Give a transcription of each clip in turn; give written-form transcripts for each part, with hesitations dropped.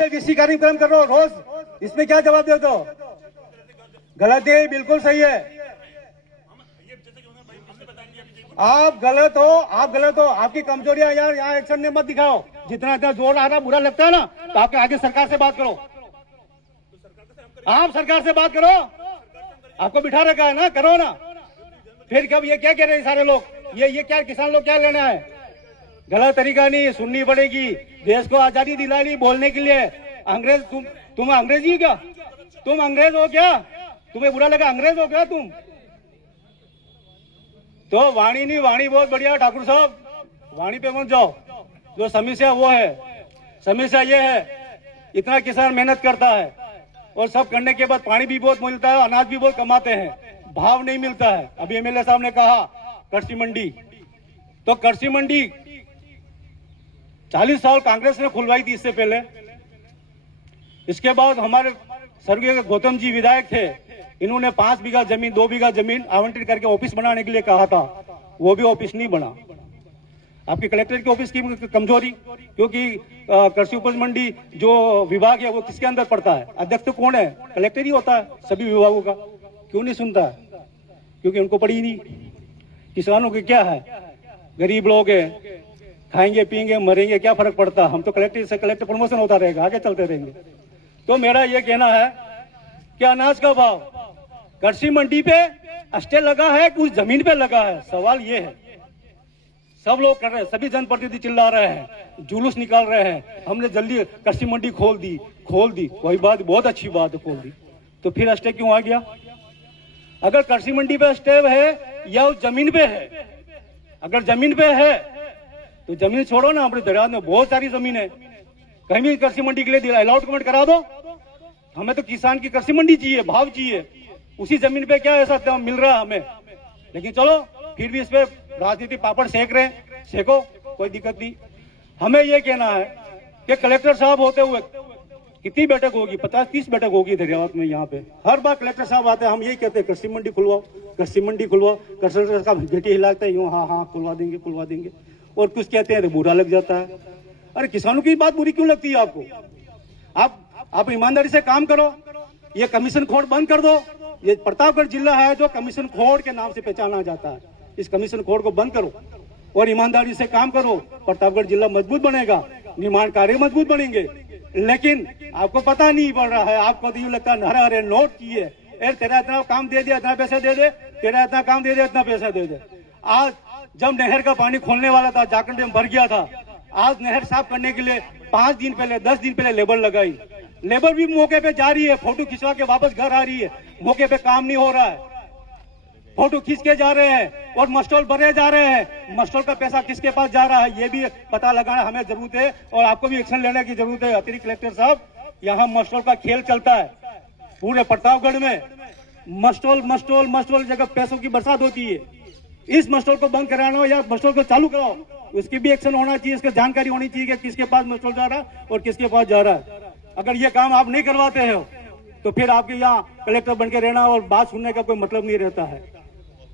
किसी कार्यक्रम कर रहे हो रोज, इसमें क्या जवाब दे दो? गलत है, बिल्कुल सही है। आप गलत हो, आप गलत हो। आपकी कमजोरियां यार यहाँ एक्शन में मत दिखाओ। जितना इतना जोर आ रहा बुरा लगता है ना, तो आपके आगे सरकार से बात करो। आप सरकार से बात करो, आपको बिठा रखा है ना, करो ना। फिर कब ये क्या कह रहे हैं सारे लोग, ये क्या किसान लोग क्या लेना है? गलत तरीका नहीं, सुननी पड़ेगी। देश को आजादी दिलानी बोलने के लिए अंग्रेज, तुम अंग्रेजी क्या? तुम अंग्रेज हो क्या? तुम्हें बुरा लगा अंग्रेज हो क्या तुम? तो वाणी नहीं, वाणी बहुत बढ़िया ठाकुर साहब, वाणी पे मत जाओ। जो समस्या वो है, समस्या ये है, इतना किसान मेहनत करता है और सब करने के बाद पानी भी बहुत मिलता है, अनाज भी बहुत कमाते हैं, भाव नहीं मिलता है। अभी एमएलए साहब ने कहा कृषि मंडी, तो कृषि मंडी 40 साल कांग्रेस ने खुलवाई थी इससे पहले। इसके बाद हमारे स्वर्गीय गौतम जी विधायक थे, इन्होंने 5 बीघा जमीन 2 बीघा जमीन आवंटित करके ऑफिस बनाने के लिए कहा था, वो भी ऑफिस नहीं बना। आपके कलेक्टर के ऑफिस की कमजोरी, क्योंकि कृषि उपज मंडी जो विभाग है वो किसके अंदर पड़ता है? अध्यक्ष तो कौन है? कलेक्टर ही होता है सभी विभागों का। क्यों नहीं सुनता है? क्योंकि उनको पड़ी नहीं। किसानों के क्या है, गरीब लोग हैं, खाएंगे पिएंगे मरेंगे, क्या फर्क पड़ता? हम तो कलेक्टर से कलेक्टर प्रमोशन होता रहेगा, आगे चलते रहेंगे। तो मेरा ये कहना है कि अनाज का भाव कृषि मंडी पे स्टे लगा है, कुछ जमीन पे लगा है? सवाल ये है। सब लोग कर रहे हैं, सभी जनप्रतिनिधि चिल्ला रहे हैं, जुलूस निकाल रहे हैं, हमने जल्दी कृषि मंडी खोल दी। कोई बात, बहुत अच्छी बात है, खोल दी, तो फिर स्टे क्यों आ गया? अगर कृषि मंडी पे स्टे है या उस जमीन पे है, अगर जमीन पे है तो जमीन छोड़ो ना। हमारे दरिया में बहुत सारी जमीन है, कहीं भी कृषि मंडी के लिए अलॉटमेंट करा दो। हमें तो किसान की कृषि मंडी चाहिए, भाव चाहिए। उसी जमीन पे क्या ऐसा मिल रहा है हमें? लेकिन चलो फिर भी इस पे राजनीति पापड़ सेक रहे हैं, सेको, कोई दिक्कत नहीं। हमें यह कहना है कि कलेक्टर साहब होते हुए कितनी बैठक होगी? 50-30 बैठक होगी दरियावत में। यहाँ पे हर बार कलेक्टर साहब आते हैं, हम यही कहते हैं कृषि मंडी खुलवाओ, कृषि मंडी खुलवाओ। कलेक्टर साहब घटी हिलाते हैं यूँ, हाँ खुलवा देंगे। और कुछ कहते हैं तो बुरा लग जाता है। अरे किसानों की बात बुरी क्यों लगती है आपको? आप ईमानदारी से काम करो, ये कमीशन खोड़ बंद कर दो। ये प्रतापगढ़ जिला है जो कमीशन खोड़ के नाम से पहचाना जाता है, इस कमीशन खोड़ को बंद करो और ईमानदारी से काम करो। प्रतापगढ़ जिला मजबूत बनेगा, निर्माण कार्य मजबूत बनेंगे। लेकिन आपको पता नहीं पड़ रहा है, आपको तो यूं लगता है हरे नोट किए, तेरा इतना काम दे दिया इतना पैसा दे दे, तेरा इतना काम दे दिया इतना पैसा दे दे। आज जब नहर का पानी खोलने वाला था, जाखंड में भर गया था, आज नहर साफ करने के लिए 5 दिन पहले 10 दिन पहले लेबर लगाई। लेबर भी मौके पे जा रही है, फोटो खिंचवा के वापस घर आ रही है, मौके पे काम नहीं हो रहा है, फोटो खींच के जा रहे हैं और मस्टॉल भरे जा रहे हैं। मस्टॉल का पैसा किसके पास जा रहा है ये भी पता लगाना हमें जरूरत है और आपको भी एक्शन लेने की जरूरत है। अतिरिक्त कलेक्टर साहब, यहाँ मस्टॉल का खेल चलता है पूरे प्रतापगढ़ में। मस्टॉल जगह पैसों की बरसात होती है। इस मस्टॉल को बंद कराना या मस्टॉल को चालू कराओ, उसकी भी एक्शन होना चाहिए, इसकी जानकारी होनी चाहिए कि किसके पास मस्टॉल जा रहा है और किसके पास जा रहा है। अगर ये काम आप नहीं करवाते हो तो फिर आपके यहाँ कलेक्टर बन के रहना और बात सुनने का कोई मतलब नहीं रहता है।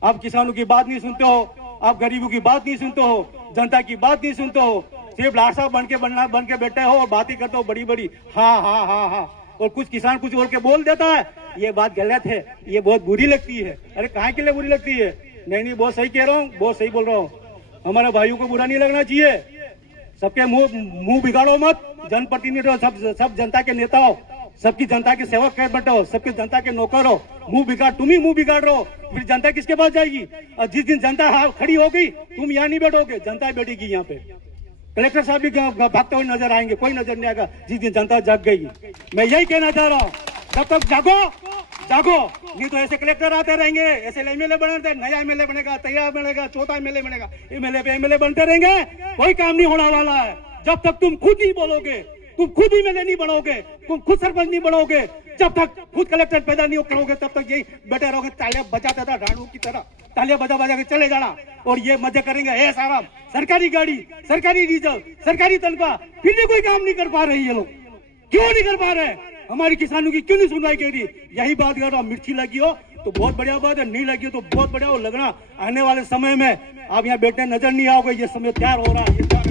आप किसानों की बात नहीं सुनते हो, आप गरीबों की बात नहीं सुनते हो, जनता की बात नहीं सुनते हो, सिर्फ लाशा बन के बैठे हो और बातें करते हो बड़ी हाँ। और कुछ किसान कुछ बोल के बोल देता है, ये बात गलत है, ये बहुत बुरी लगती है। अरे कहाँ के लिए बुरी लगती है? नहीं, बहुत सही कह रहा हूँ, बहुत सही बोल रहा हूँ। हमारे भाइयों को बुरा नहीं लगना चाहिए। सबके मुंह बिगाड़ो मत। जनप्रतिनिधि हो, सब जनता के नेता हो, सबकी जनता के सेवक कर बैठो, सबकी जनता के नौकर हो। तुम ही मुंह बिगाड़ रहे हो, फिर जनता किसके पास जाएगी? और जिस दिन जनता खड़ी हो गई, तुम यहाँ नहीं बैठोगे, जनता बैठेगी यहाँ पे। कलेक्टर साहब भी भागते हुए नजर आएंगे, कोई नजर नहीं आएगा जिस दिन जनता जाग गई। मैं यही कहना चाह रहा हूँ, जब तक जागो, नहीं तो ऐसे कलेक्टर आते रहेंगे, ऐसे एमएलए बनते, नया एमएलए बनेगा, तैयार बनेगा, चौथा एमएलए बनेगा, एमएलए पे एमएलए बनते रहेंगे, कोई काम नहीं होने वाला है। जब तक तुम खुद नहीं बोलोगे, तुम खुद एमएलए नहीं बनोगे, तुम खुद सरपंच नहीं बनोगे, जब तक खुद कलेक्टर पैदा नहीं करोगे, तब तक यही बैठे रहोगे, तालियां बजाते था राणू की तरह, तालियां बजा के चले जाना और ये मजे करेंगे ऐस आराम। सरकारी गाड़ी, सरकारी डीजल, सरकारी तनख्वाह, फिर भी कोई काम नहीं कर पा रहे ये लोग। क्यों नहीं कर पा रहे? हमारी किसानों की क्यों नहीं सुनवाई कर रही? यही बात कर रहा हूं। मिर्ची लगी हो तो बहुत बढ़िया बात है, नहीं लगी हो तो बहुत बढ़िया हो। लगना आने वाले समय में आप यहाँ बैठने नजर नहीं आओगे, ये समय तैयार हो रहा है।